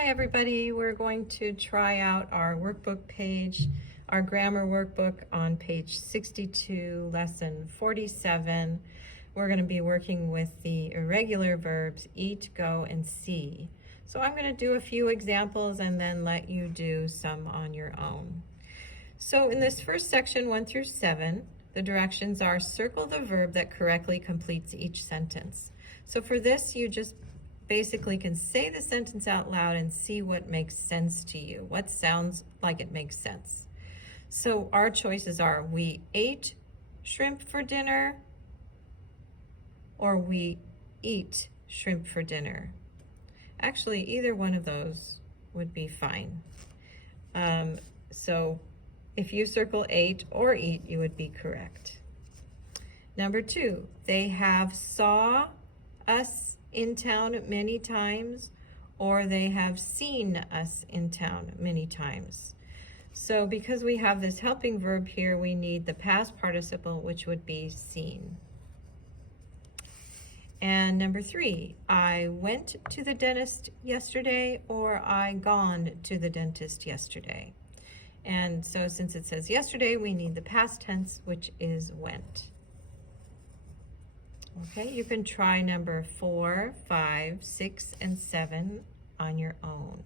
Hi everybody, we're going to try out our workbook page, our grammar workbook on page 62, lesson 47. We're going to be working with the irregular verbs eat, go, and see. So I'm going to do a few examples and then let you do some on your own. So in this first section, 1 through 7, the directions are circle the verb that correctly completes each sentence. So for this, you just basically can say the sentence out loud and see what makes sense to you, what sounds like it makes sense. So our choices are we ate shrimp for dinner or we eat shrimp for dinner. Actually, either one of those would be fine. So if you circle ate or eat, you would be correct. Number 2, they have saw us in town many times, or they have seen us in town many times. So because we have this helping verb here, we need the past participle, which would be seen. And number 3, I went to the dentist yesterday, or I gone to the dentist yesterday. And so since it says yesterday, we need the past tense, which is went. Okay, you can try number 4, 5, 6, and 7 on your own.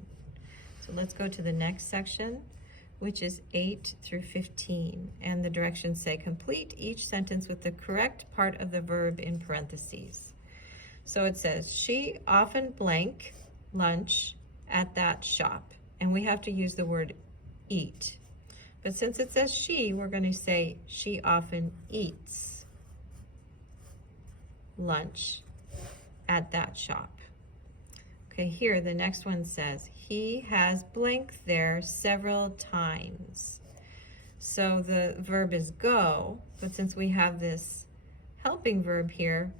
So let's go to the next section, which is 8 through 15. And the directions say complete each sentence with the correct part of the verb in parentheses. So it says, she often blank lunch at that shop. And we have to use the word eat. But since it says she, we're going to say she often eats lunch at that shop. Okay, here the next one says he has blank there several times. So the verb is go, but since we have this helping verb here,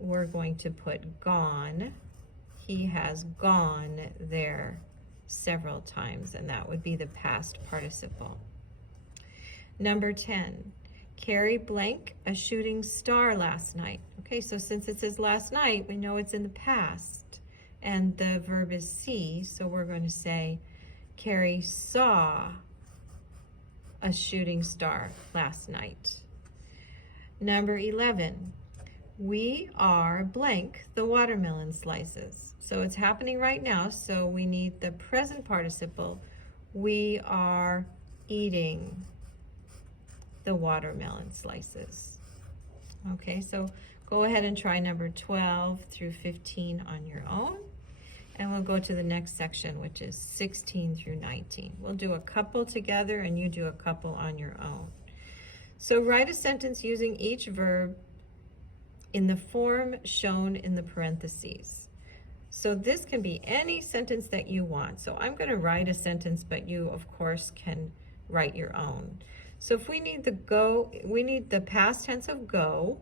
we're going to put gone. He has gone there several times, and that would be the past participle. Number 10. Carrie blank a shooting star last night. Okay, so since it says last night, we know it's in the past. And the verb is see, so we're going to say Carrie saw a shooting star last night. Number 11. We are blank the watermelon slices. So it's happening right now, so we need the present participle. We are eating the watermelon slices. Okay, so go ahead and try number 12 through 15 on your own. And we'll go to the next section, which is 16 through 19. We'll do a couple together and you do a couple on your own. So write a sentence using each verb in the form shown in the parentheses. So this can be any sentence that you want. So I'm going to write a sentence, but you of course can write your own. So if we need the go, we need the past tense of go.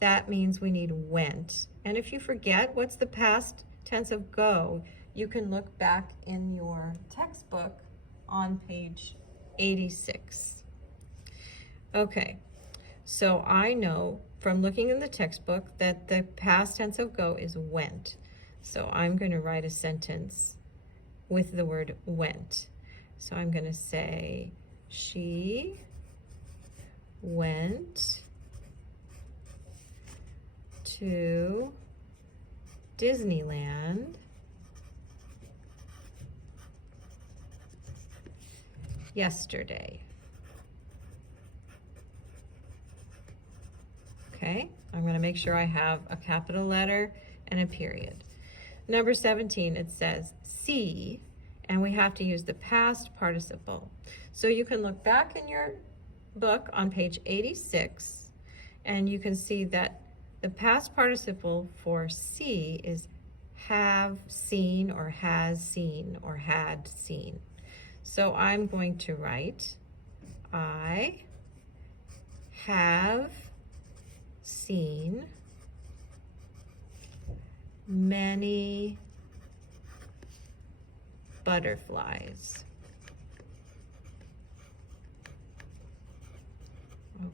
That means we need went. And if you forget what's the past tense of go, you can look back in your textbook on page 86. Okay, so I know from looking in the textbook that the past tense of go is went. So I'm going to write a sentence with the word went. So I'm going to say, she went to Disneyland yesterday. Okay, I'm going to make sure I have a capital letter and a period. Number 17, it says see, and we have to use the past participle. So you can look back in your book on page 86, and you can see that the past participle for see is have seen or has seen or had seen. So I'm going to write, I have seen many butterflies.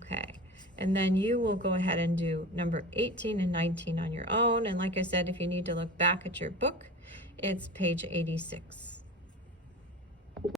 Okay, and then you will go ahead and do number 18 and 19 on your own. And like I said, if you need to look back at your book, It's page 86.